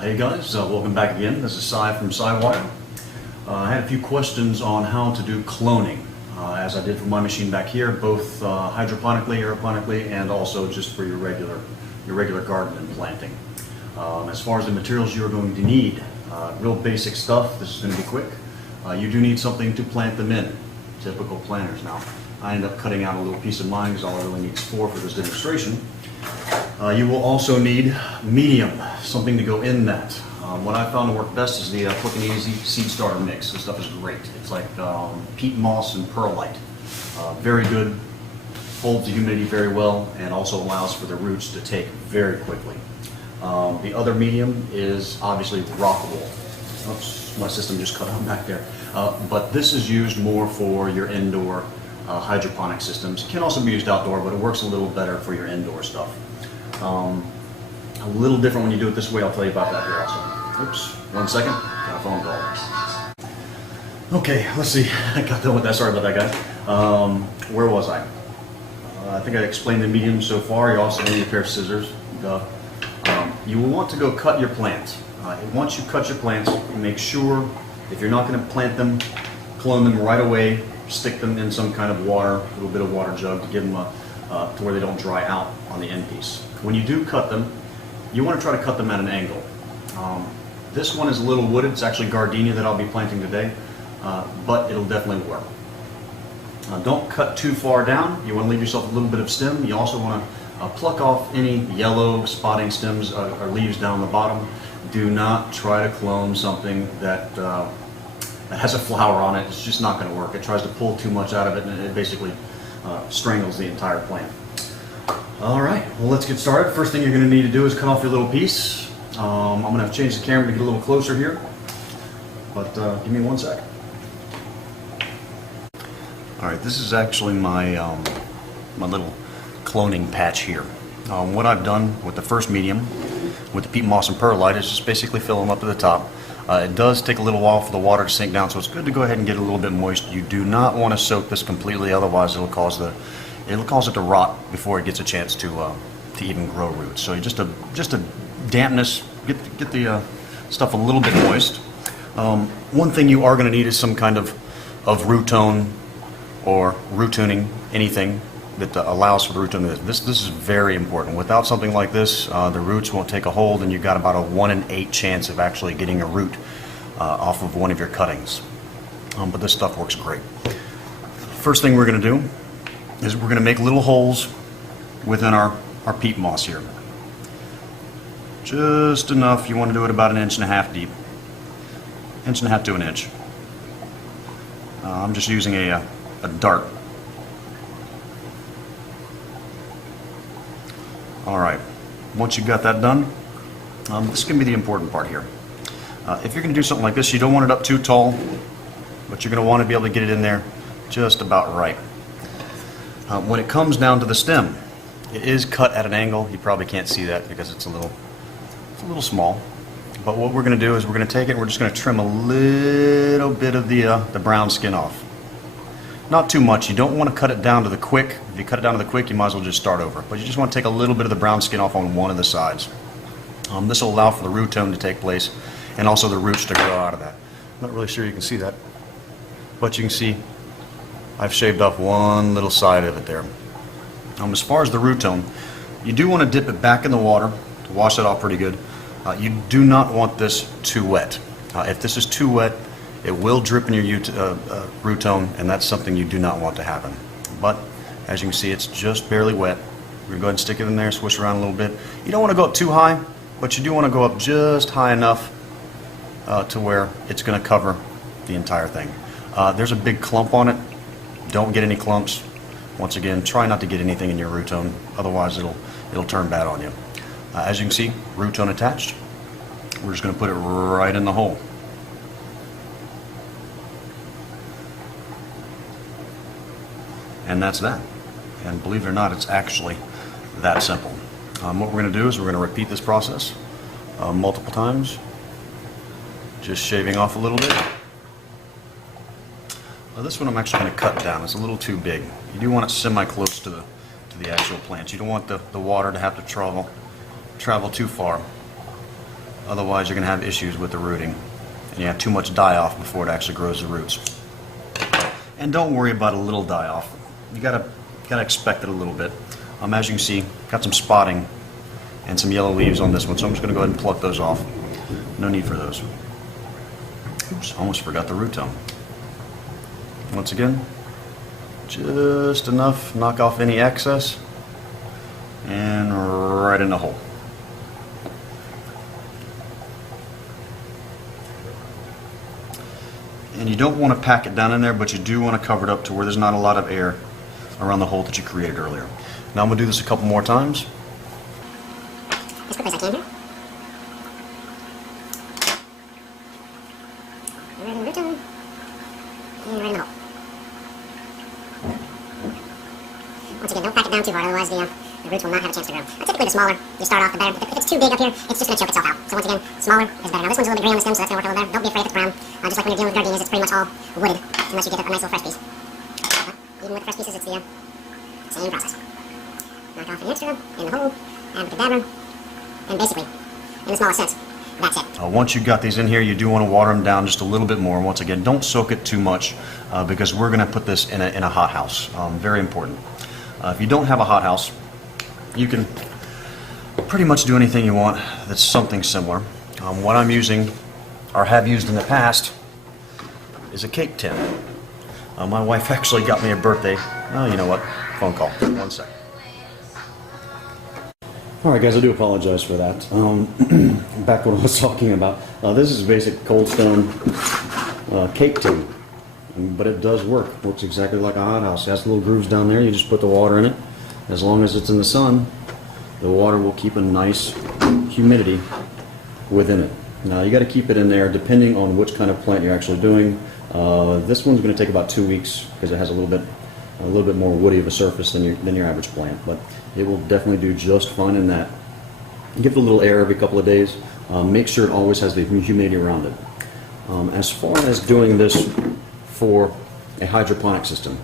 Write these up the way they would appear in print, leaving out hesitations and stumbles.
Hey guys, welcome back again. This is Cy from SciWire. I had a few questions on how to do cloning, as I did for my machine back here, both hydroponically, aeroponically, and also just for your regular garden and planting. As far as the materials you're going to need, real basic stuff. This is going to be quick. You do need something to plant them in. Typical planters. Now, I end up cutting out a little piece of mine because all I really need is 4 for this demonstration. You will also need medium, something to go in that. What I found to work best is the Quick and Easy Seed Starter Mix. This stuff is great. It's like peat moss and perlite. Very good, holds the humidity very well, and also allows for the roots to take very quickly. The other medium is obviously rock wool. Oops, my system just cut out back there. But this is used more for your indoor hydroponic systems. It can also be used outdoor, but it works a little better for your indoor stuff. A little different when you do it this way. I'll tell you about that here also. Oops, 1 second, got a phone call. Okay, let's see. I got done with that. Sorry about that, guys. Where was I? I think I explained the medium so far. You also need a pair of scissors. You will want to go cut your plants. Once you cut your plants, make sure if you're not going to plant them, clone them right away. Stick them in some kind of water, a little bit of water jug to give them to where they don't dry out on the end piece. When you do cut them, you want to try to cut them at an angle. This one is a little wooded. It's actually gardenia that I'll be planting today, but it'll definitely work. Don't cut too far down. You want to leave yourself a little bit of stem. You also want to pluck off any yellow spotting stems or leaves down the bottom. Do not try to clone something that has a flower on it. It's just not going to work. It tries to pull too much out of it, and it basically strangles the entire plant. All right, well, let's get started. First thing you're going to need to do is cut off your little piece. I'm going to have to change the camera to get a little closer here, but give me 1 sec. All right, this is actually my my little cloning patch here. What I've done with the first medium, with the peat moss and perlite, is just basically fill them up to the top. It does take a little while for the water to sink down, so it's good to go ahead and get a little bit moist. You do not want to soak this completely, otherwise it'll cause it to rot before it gets a chance to even grow roots. So just a dampness, get the stuff a little bit moist. One thing you are going to need is some kind of root tone or root tuning, anything that allows for the root tone. This is very important. Without something like this, the roots won't take a hold, and you've got about a 1 in 8 chance of actually getting a root off of one of your cuttings. But this stuff works great. First thing we're going to do is we're going to make little holes within our peat moss here. Just enough. You want to do it about 1.5 inches deep. 1.5 inches to 1 inch. I'm just using a dart. Alright, once you've got that done, this is going to be the important part here. If you're going to do something like this, you don't want it up too tall, but you're going to want to be able to get it in there just about right. When it comes down to the stem, it is cut at an angle. You probably can't see that because it's a little small. But what we're going to do is we're going to take it and we're just going to trim a little bit of the brown skin off. Not too much. You don't want to cut it down to the quick. If you cut it down to the quick, you might as well just start over. But you just want to take a little bit of the brown skin off on one of the sides. This will allow for the root tone to take place and also the roots to grow out of that. I'm not really sure you can see that, but you can see I've shaved off one little side of it there. As far as the root tone, you do want to dip it back in the water to wash it off pretty good. You do not want this too wet. If this is too wet, it will drip in your root tone, and that's something you do not want to happen. But as you can see, it's just barely wet. We're going to go ahead and stick it in there, swish around a little bit. You don't want to go up too high, but you do want to go up just high enough to where it's going to cover the entire thing. There's a big clump on it. Don't get any clumps. Once again, try not to get anything in your root tone, otherwise it'll turn bad on you. As you can see, root tone attached. We're just going to put it right in the hole. And that's that. And believe it or not, it's actually that simple. What we're going to do is we're going to repeat this process multiple times. Just shaving off a little bit. This one I'm actually going to cut down. It's a little too big. You do want it semi-close to the actual plant. You don't want the water to have to travel too far. Otherwise, you're going to have issues with the rooting. And you have too much die-off before it actually grows the roots. And don't worry about a little die-off. You gotta expect it a little bit. As you can see, got some spotting and some yellow leaves on this one, so I'm just going to go ahead and pluck those off. No need for those. Oops, almost forgot the root tone. Once again, just enough, knock off any excess, and right in the hole. And you don't want to pack it down in there, but you do want to cover it up to where there's not a lot of air around the hole that you created earlier. Now I'm going to do this a couple more times. As quickly as I can here. Right in the root zone. And right in the hole. Once again, don't pack it down too hard, otherwise the roots will not have a chance to grow. Typically the smaller you start off, the better. If it's too big up here, it's just going to choke itself out. So once again, smaller is better. Now this one's a little bit gray on the stem, so that's going to work a little better. Don't be afraid if it's brown. Just like when you're dealing with gardenias, it's pretty much all wooded, unless you get a nice little fresh piece. But even with the fresh pieces, it's the same process. Knock off the extra in the hole, add the dabber, and basically, in the smallest sense, that's it. Once you've got these in here, you do want to water them down just a little bit more. Once again, don't soak it too much because we're going to put this in a hot house. Very important. If you don't have a hot house, you can pretty much do anything you want that's something similar. What I'm using, or have used in the past, is a cake tin. My wife actually got me a birthday. Oh, you know what? Phone call. 1 second. Alright guys, I do apologize for that. Back what I was talking about. This is a basic Cold Stone cake tin. But it does work. Works exactly like a hothouse. It has little grooves down there. You just put the water in it. As long as it's in the sun, the water will keep a nice humidity within it. Now you got to keep it in there depending on which kind of plant you're actually doing. This one's going to take about 2 weeks because it has a little bit more woody of a surface than your average plant. But it will definitely do just fine in that. Give it a little air every couple of days. Make sure it always has the humidity around it. As far as doing this for a hydroponic system,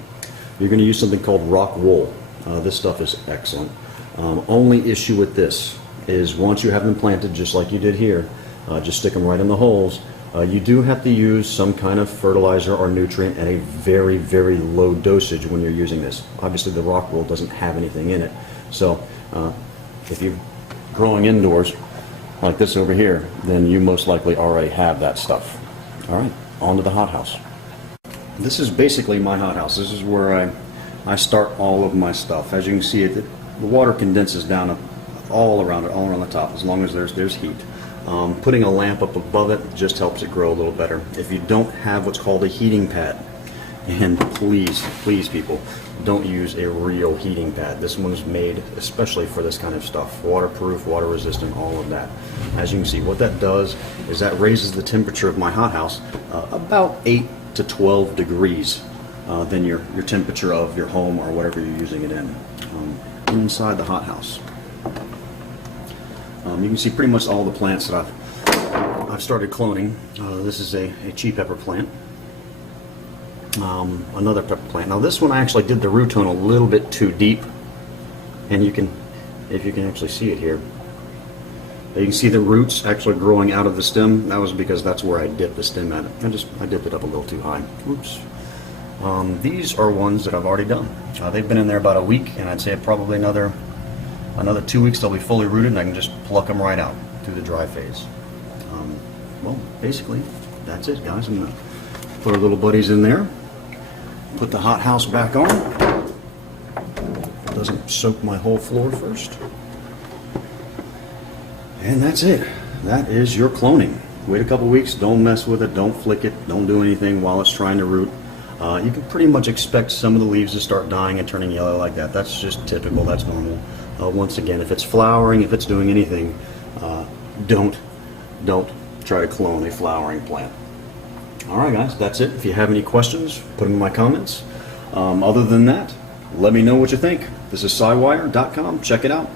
you're going to use something called rock wool. This stuff is excellent. Only issue with this is once you have them planted just like you did here, just stick them right in the holes. You do have to use some kind of fertilizer or nutrient at a very, very low dosage when you're using this. Obviously the rock wool doesn't have anything in it, so if you're growing indoors like this over here, then you most likely already have that stuff. Alright, on to the hothouse. This is basically my hothouse. This is where I start all of my stuff. As you can see, the water condenses down all around it, all around the top, as long as there's heat. Putting a lamp up above it just helps it grow a little better. If you don't have what's called a heating pad, and please people, don't use a real heating pad. This one's made especially for this kind of stuff. Waterproof, water resistant, all of that. As you can see, what that does is that raises the temperature of my hothouse about 8 to 12 degrees than your temperature of your home or whatever you're using it in. Inside the hothouse. You can see pretty much all the plants that I've started cloning. This is a chili pepper plant. Another pepper plant. Now this one I actually did the root tone a little bit too deep, and if you can actually see it here, you can see the roots actually growing out of the stem. That was because that's where I dipped the stem at. I dipped it up a little too high. Oops. These are ones that I've already done. They've been in there about a week, and I'd say probably another 2 weeks they'll be fully rooted, and I can just pluck them right out through the dry phase. Well, basically, that's it, guys. I'm going to put our little buddies in there, put the hothouse back on. It doesn't soak my whole floor first. And that's it. That is your cloning. Wait a couple weeks, don't mess with it, don't flick it, don't do anything while it's trying to root. You can pretty much expect some of the leaves to start dying and turning yellow like that. That's just typical, that's normal. Once again, if it's flowering, if it's doing anything, don't try to clone a flowering plant. Alright guys, that's it. If you have any questions, put them in my comments. Other than that, let me know what you think. This is SciWire.com. Check it out.